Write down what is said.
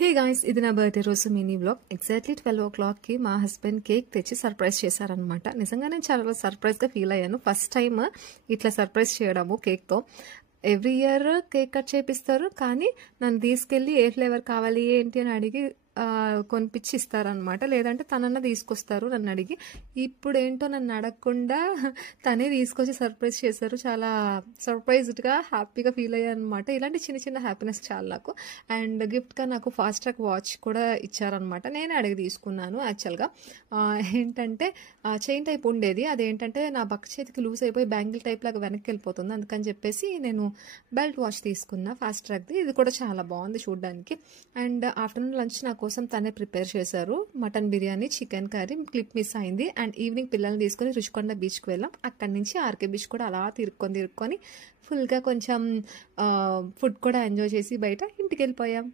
Hey guys, ఇది నా birthday రోజు మినీ వ్లాగ్. ఎగ్జాక్ట్లీ 12 o'clockకి మా హస్బెండ్ కేక్ తెచ్చి సర్ప్రైజ్ చేశారనమాట. నిజంగా నేను చాలా సర్ప్రైజ్గా ఫీల్ అయ్యాను. ఫస్ట్ టైం ఇట్లా సర్ప్రైజ్ చేయడము కేక్తో. ఎవ్రీ ఇయర్ కేక్ కట్ చేపిస్తారు, కానీ నన్ను తీసుకెళ్ళి ఏ ఫ్లేవర్ కావాలి ఏంటి అని అడిగి కొనిపించి ఇస్తారనమాట. లేదంటే తనన్న తీసుకొస్తారు నన్ను అడిగి. ఇప్పుడు ఏంటో నన్ను అడగకుండా తనే తీసుకొచ్చి సర్ప్రైజ్ చేశారు. చాలా సర్ప్రైజ్డ్గా హ్యాపీగా ఫీల్ అయ్యాను అనమాట. ఇలాంటి చిన్న చిన్న హ్యాపీనెస్ చాలా నాకు. అండ్ గిఫ్ట్గా నాకు ఫాస్ట్ ట్రాక్ వాచ్ కూడా ఇచ్చారనమాట. నేనే అడిగి తీసుకున్నాను. యాక్చువల్గా ఏంటంటే చైన్ టైప్ ఉండేది, అదేంటంటే నా బక్క చేతికి లూజ్ అయిపోయి బ్యాంగిల్ టైప్ లాగా వెనక్కి వెళ్ళిపోతుంది. అందుకని చెప్పేసి నేను బెల్ట్ వాచ్ తీసుకున్నా ఫాస్ట్ ట్రాక్ది. ఇది కూడా చాలా బాగుంది చూడడానికి. అండ్ ఆఫ్టర్నూన్ లంచ్ నా కోసం తనే ప్రిపేర్ చేశారు. Mutton biryani, chicken curry. Clip miss అయింది. అండ్ ఈవినింగ్ పిల్లల్ని తీసుకొని రుషికొండ బీచ్కి వెళ్ళాం. అక్కడి నుంచి ఆర్కే బీచ్ కూడా అలా తిరుక్కొని ఫుల్గా కొంచెం ఫుడ్ కూడా ఎంజాయ్ చేసి బయట ఇంటికి వెళ్ళిపోయాం.